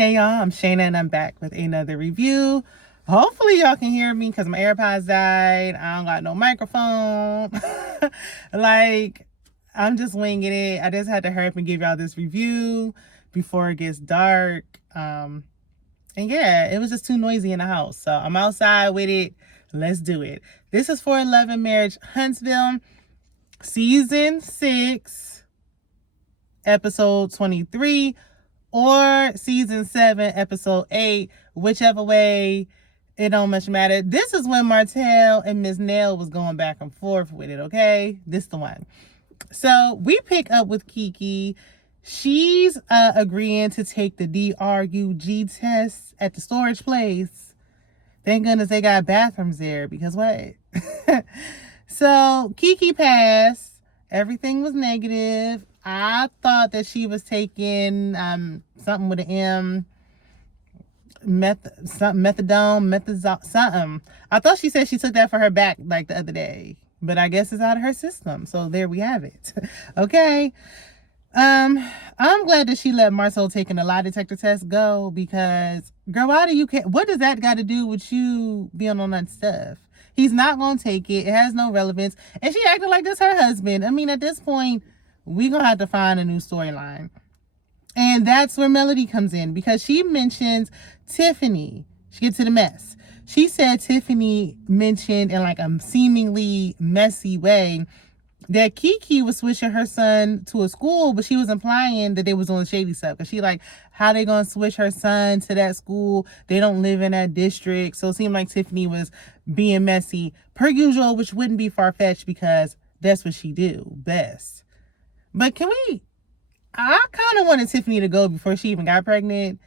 Hey y'all, I'm Shayna and I'm back with another review. Hopefully y'all can hear me because my AirPods died. I don't got no microphone. I'm just winging it. I just had to hurry up and give y'all this review before it gets dark. And yeah, it was just too noisy in the house. So I'm outside with it. Let's do it. This is for Love and Marriage Huntsville, Season 6, Episode 23. Or season 7, episode 8, whichever way, it don't much matter. This is when Martell and Miss Nell was going back and forth with it, okay? This the one. So we pick up with Keke. She's agreeing to take the DRUG test at the storage place. Thank goodness they got bathrooms there, because what? So Keke passed. Everything was negative. I thought that she was taking something with an M, methadone, something. I thought she said she took that for her back like the other day, but I guess it's out of her system. So there we have it. Okay. I'm glad that she let Marcel taking the lie detector test go, because girl, why do you care? What does that got to do with you being on that stuff? He's not going to take it. It has no relevance. And she acted like this her husband. I mean, at this point, we're going to have to find a new storyline. And that's where Melody comes in, because she mentions Tiffany. She gets to the mess. She said Tiffany mentioned in like a seemingly messy way that Keke was switching her son to a school, but she was implying that they was doing shady stuff. Because she like, how they going to switch her son to that school? They don't live in that district. So it seemed like Tiffany was being messy per usual, which wouldn't be far-fetched because that's what she do best. But I kind of wanted Tiffany to go before she even got pregnant.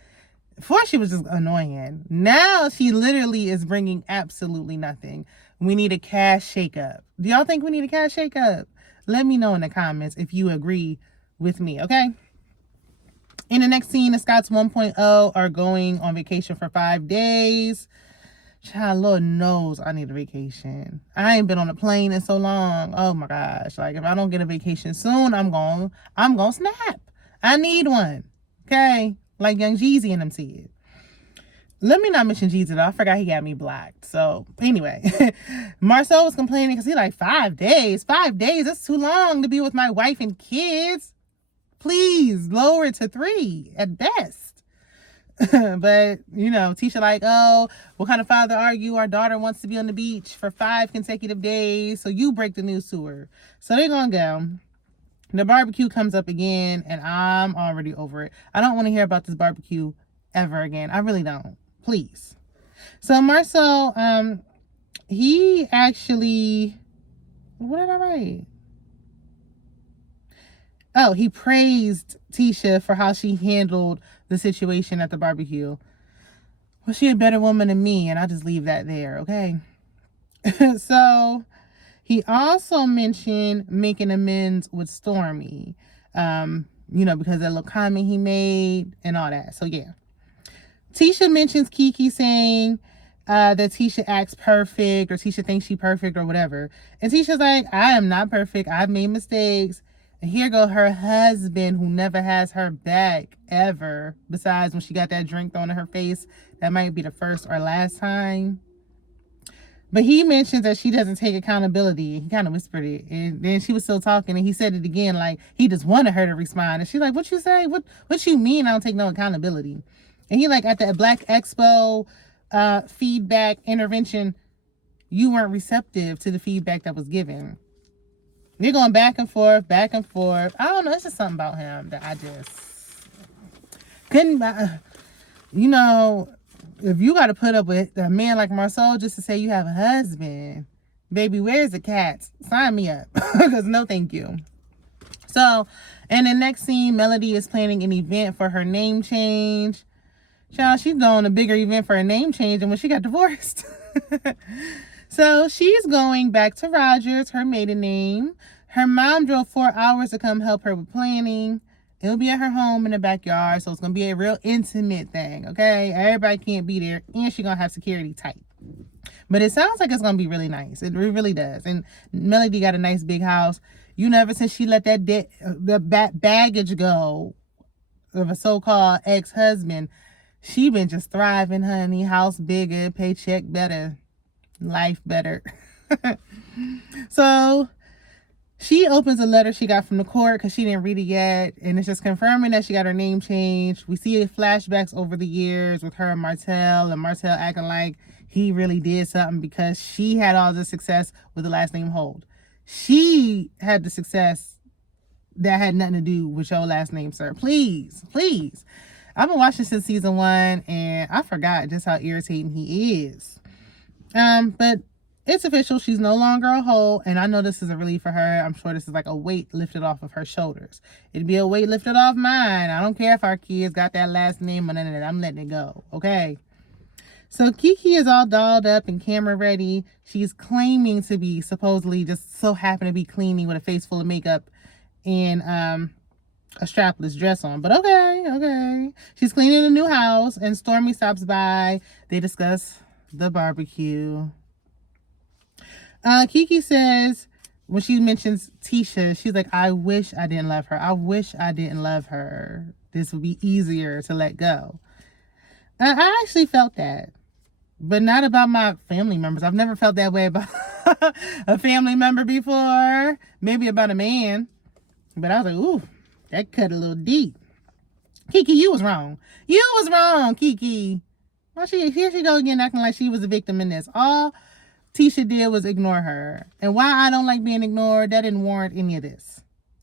Before, she was just annoying. Now she literally is bringing absolutely nothing. We need a cash shakeup. Do y'all think we need a cash shakeup? Let me know in the comments if you agree with me, okay? In the next scene, the Scots 1.0 are going on vacation for 5 days. Child, Lord knows I need a vacation. I ain't been on a plane in so long. Oh my gosh. Like, if I don't get a vacation soon, I'm gonna snap. I need one. Okay? Like Young Jeezy and them said. Let me not mention Jeezy though. I forgot he got me blocked. So anyway, Marcel was complaining because he like 5 days. 5 days, that's too long to be with my wife and kids. Please lower it to 3 at best. But, you know, Tisha like, oh, what kind of father are you? Our daughter wants to be on the beach for 5 consecutive days. So you break the news to her. So they're going to go. The barbecue comes up again, and I'm already over it. I don't want to hear about this barbecue ever again. I really don't. Please. So Marcel, he actually, what did I write? Oh, he praised Tisha for how she handled the situation at the barbecue. Well, she a better woman than me, and I'll just leave that there, okay? So he also mentioned making amends with Stormy, because of that little comment he made and all that. So yeah. Tisha mentions Keke saying that Tisha acts perfect, or Tisha thinks she perfect, or whatever. And Tisha's like, I am not perfect. I've made mistakes. And here go her husband, who never has her back ever, besides when she got that drink thrown in her face. That might be the first or last time. But he mentions that she doesn't take accountability. He kind of whispered it. And then she was still talking, and he said it again, like he just wanted her to respond. And she's like, what you say? What you mean I don't take no accountability? And he like, at the Black Expo feedback intervention, you weren't receptive to the feedback that was given. They're going back and forth, back and forth. I don't know. It's just something about him that I just couldn't, if you got to put up with a man like Marcel just to say you have a husband, baby, where's the cats? Sign me up. Because no thank you. So, in the next scene, Melody is planning an event for her name change. Child, she's doing a bigger event for her name change than when she got divorced. So she's going back to Rogers, her maiden name. Her mom drove 4 hours to come help her with planning. It'll be at her home in the backyard, so it's going to be a real intimate thing, okay? Everybody can't be there, and she's going to have security tight. But it sounds like it's going to be really nice. It really does. And Melody got a nice big house. Ever since she let that baggage go of a so-called ex-husband, She been just thriving, honey. House bigger, paycheck better, life better. So she opens a letter she got from the court because she didn't read it yet, and it's just confirming that she got her name changed. We see flashbacks over the years with her and Martell acting like he really did something because she had all the success with the last name Hold. She had the success that had nothing to do with your last name, sir. Please, please. I've been watching since season 1, and I forgot just how irritating he is. But it's official. She's no longer a hoe, and I know this is a relief for her. I'm sure this is like a weight lifted off of her shoulders. It'd be a weight lifted off mine. I don't care if our kids got that last name or none of that. I'm letting it go, okay? So Keke is all dolled up and camera ready. She's claiming to be supposedly just so happen to be cleaning with a face full of makeup and a strapless dress on. But okay. She's cleaning a new house, and Stormy stops by. They discuss the barbecue. Keke says, when she mentions Tisha, she's like, I wish I didn't love her. I wish I didn't love her. This would be easier to let go. I actually felt that, but not about my family members. I've never felt that way about a family member before. Maybe about a man. But I was like, ooh, that cut a little deep. Keke, you was wrong. You was wrong, Keke. Well, here she go again, acting like she was a victim in this. All Tisha did was ignore her. And why I don't like being ignored, that didn't warrant any of this.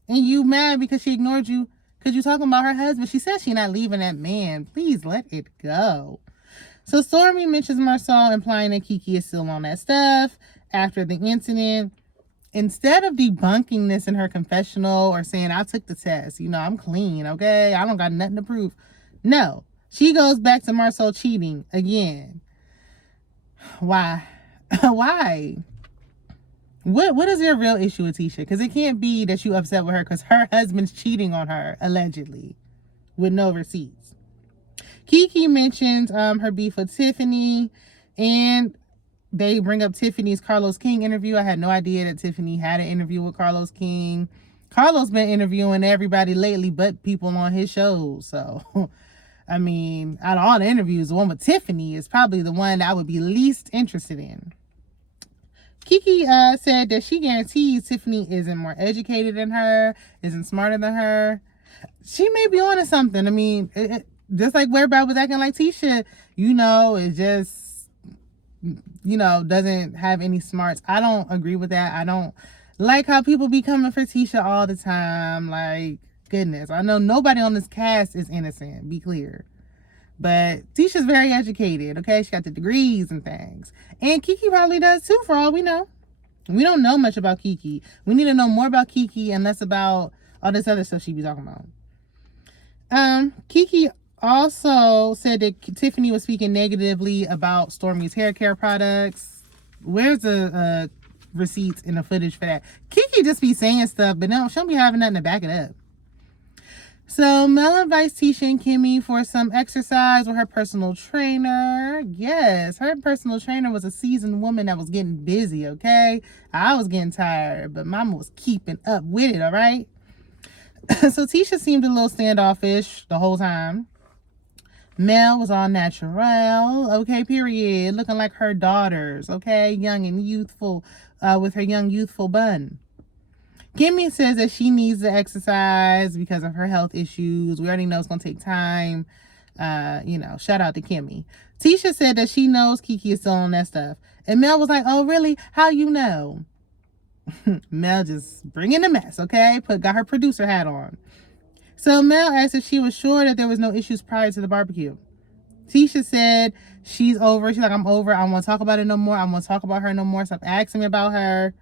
And you mad because she ignored you because you talking about her husband. She says she not leaving that man. Please let it go. So Stormy mentions Marcel, implying that Keke is still on that stuff after the incident. Instead of debunking this in her confessional or saying, I took the test, I'm clean, okay? I don't got nothing to prove. No. She goes back to Marcel cheating again. Why? Why? What is your real issue with Tisha? Because it can't be that you upset with her because her husband's cheating on her, allegedly, with no receipts. Keke mentions her beef with Tiffany, and they bring up Tiffany's Carlos King interview. I had no idea that Tiffany had an interview with Carlos King. Carlos been interviewing everybody lately but people on his shows. So, I mean, out of all the interviews, the one with Tiffany is probably the one that I would be least interested in. Keke said that she guarantees Tiffany isn't more educated than her, isn't smarter than her. She may be on to something. I mean, just like where Brad was acting like Tisha, is just, doesn't have any smarts. I don't agree with that. I don't like how people be coming for Tisha all the time. Like, goodness. I know nobody on this cast is innocent. Be clear. But Tisha's very educated, okay? She got the degrees and things. And Keke probably does too, for all we know. We don't know much about Keke. We need to know more about Keke and less about all this other stuff she be talking about. Keke also said that Tiffany was speaking negatively about Stormy's hair care products. Where's the receipts and the footage for that? Keke just be saying stuff, but no, she don't be having nothing to back it up. So Mel invites Tisha and Kimmy for some exercise with her personal trainer. Yes, her personal trainer was a seasoned woman that was getting busy, okay? I was getting tired, but Mama was keeping up with it, all right? So Tisha seemed a little standoffish the whole time. Mel was all natural, okay, period. Looking like her daughters, okay? Young and youthful, with her young youthful bun. Kimmy says that she needs to exercise because of her health issues. We already know it's going to take time. Shout out to Kimmy. Tisha said that she knows Keke is still on that stuff. And Mel was like, oh, really? How you know? Mel just bringing the mess, okay? Got her producer hat on. So Mel asked if she was sure that there was no issues prior to the barbecue. Tisha said she's over. She's like, I'm over. I don't want to talk about it no more. I don't want to talk about her no more. Stop asking me about her.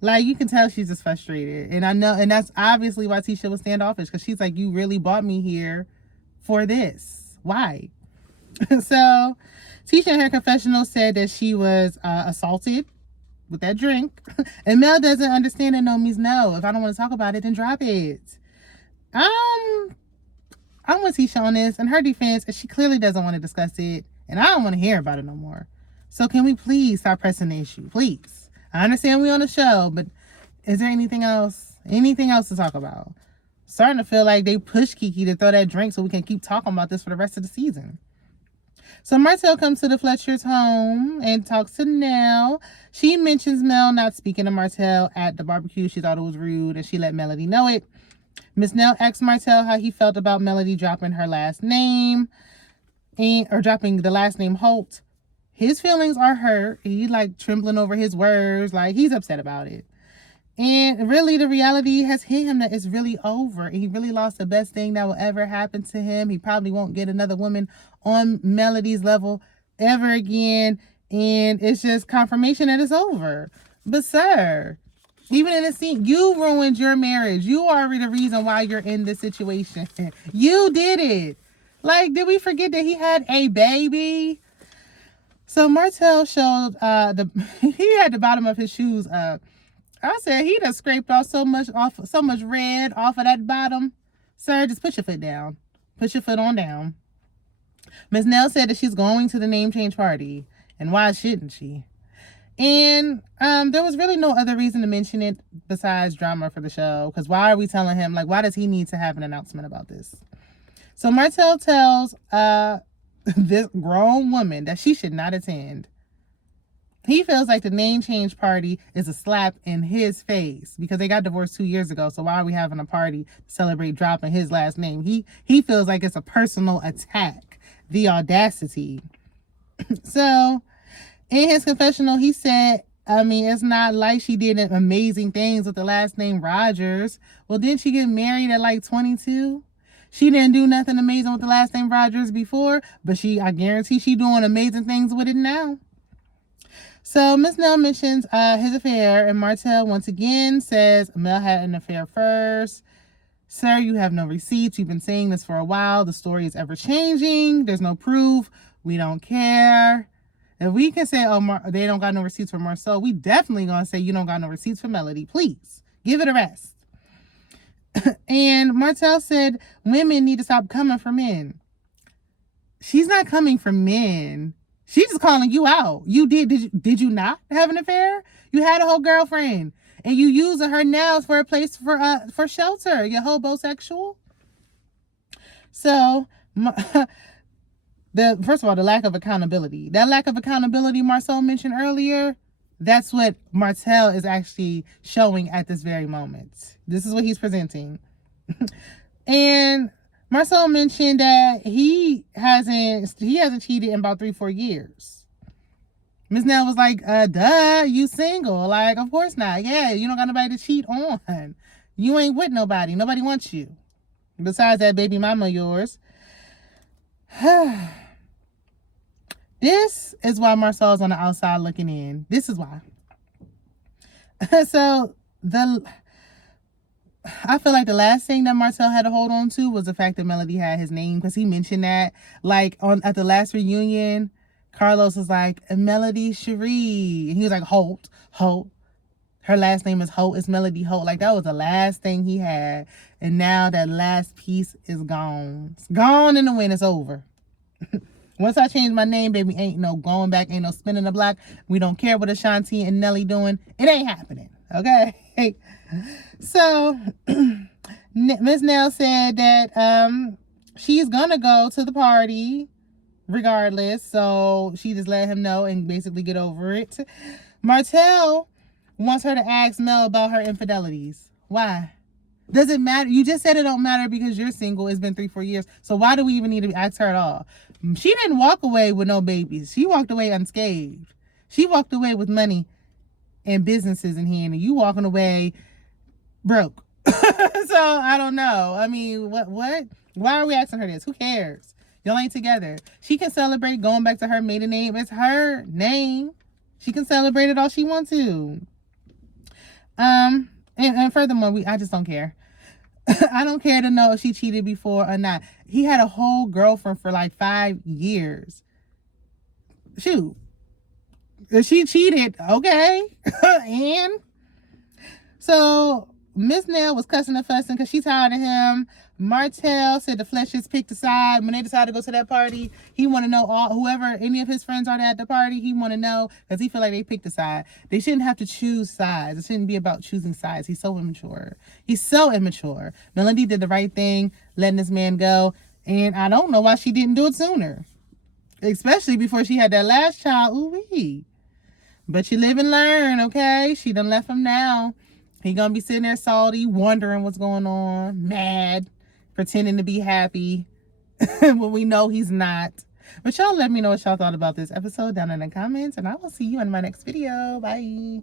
Like, you can tell she's just frustrated. And I know, and that's obviously why Tisha was standoffish, because she's like, you really brought me here for this. Why? So Tisha in her confessional said that she was assaulted with that drink. And Mel doesn't understand that no means no. If I don't want to talk about it, then drop it. I'm with Tisha on this. In her defense, she clearly doesn't want to discuss it. And I don't want to hear about it no more. So can we please stop pressing the issue? Please. I understand we on the show, but is there anything else? Anything else to talk about? Starting to feel like they push Keke to throw that drink so we can keep talking about this for the rest of the season. So Martell comes to the Fletcher's home and talks to Nell. She mentions Mel not speaking to Martell at the barbecue. She thought it was rude and she let Melody know it. Miss Nell asked Martell how he felt about Melody dropping her last name or dropping the last name Holt. His feelings are hurt. He's like trembling over his words. Like he's upset about it. And really, the reality has hit him that it's really over. And he really lost the best thing that will ever happen to him. He probably won't get another woman on Melody's level ever again. And it's just confirmation that it's over. But sir, even in a scene, you ruined your marriage. You are the reason why you're in this situation. You did it. Like, did we forget that he had a baby? So Martell showed he had the bottom of his shoes up. I said he done scraped off so much red off of that bottom. Sir, just put your foot down. Put your foot on down. Ms. Nell said that she's going to the name change party. And why shouldn't she? And there was really no other reason to mention it besides drama for the show. Because why are we telling him? Like, why does he need to have an announcement about this? So Martell tells this grown woman that she should not attend. He feels like the name change party is a slap in his face because they got divorced 2 years ago. So why are we having a party to celebrate dropping his last name? He feels like it's a personal attack. The audacity. So in his confessional, he said, it's not like she did amazing things with the last name Rogers. Well, didn't she get married at like 22? She didn't do nothing amazing with the last name Rogers before, but I guarantee she doing amazing things with it now. So Miss Nell mentions his affair, and Martell once again says Mel had an affair first. Sir, you have no receipts. You've been saying this for a while. The story is ever changing. There's no proof. We don't care. If we can say, they don't got no receipts for Marcel, we definitely gonna say you don't got no receipts for Melody. Please give it a rest. And Martell said women need to stop coming for men. She's not coming for men. She's just calling you out. Did you not have an affair? You had a whole girlfriend and you using her now for a place for shelter. You're homosexual. So first of all, the lack of accountability. That lack of accountability Marcel mentioned earlier, that's what Martell is actually showing at this very moment. This is what he's presenting. And Marcel mentioned that he hasn't cheated in about 3-4 years. Ms. Nell was like, duh, you single. Like, of course not. Yeah, you don't got nobody to cheat on. You ain't with nobody. Nobody wants you. Besides that baby mama of yours. This is why Marcel's on the outside looking in. This is why. So I feel like the last thing that Martell had to hold on to was the fact that Melody had his name, because he mentioned that like at the last reunion, Carlos was like, Melody Cherie. And he was like, Holt. Her last name is Holt. It's Melody Holt. Like that was the last thing he had. And now that last piece is gone. It's gone in the wind. It's over. Once I change my name, baby, ain't no going back, ain't no spinning the block. We don't care what Ashanti and Nelly doing. It ain't happening. Okay? So, Ms. Nell said that she's going to go to the party regardless. So, she just let him know and basically get over it. Martell wants her to ask Mel about her infidelities. Why? Does it matter? You just said it don't matter because you're single. It's been 3-4 years. So why do we even need to ask her at all? She didn't walk away with no babies. She walked away unscathed. She walked away with money and businesses in hand, and you walking away broke. So I don't know. I mean, what? Why are we asking her this? Who cares? Y'all ain't together. She can celebrate going back to her maiden name. It's her name. She can celebrate it all she wants to. And furthermore, I just don't care. I don't care to know if she cheated before or not. He had a whole girlfriend for like 5 years. Shoot. If she cheated, okay. And so Miss Nell was cussing and fussing because she's tired of him. Martell said the Fletchers picked a side when they decided to go to that party. He want to know any of his friends are at the party. He want to know because he feel like they picked a side. They shouldn't have to choose sides. It shouldn't be about choosing sides. He's so immature. Melody did the right thing, letting this man go, and I don't know why she didn't do it sooner. Especially before she had that last child. Ooh-wee. But you live and learn, okay? She done left him now. He gonna be sitting there salty, wondering what's going on, mad, pretending to be happy when we know he's not. But y'all let me know what y'all thought about this episode down in the comments, and I will see you in my next video. Bye.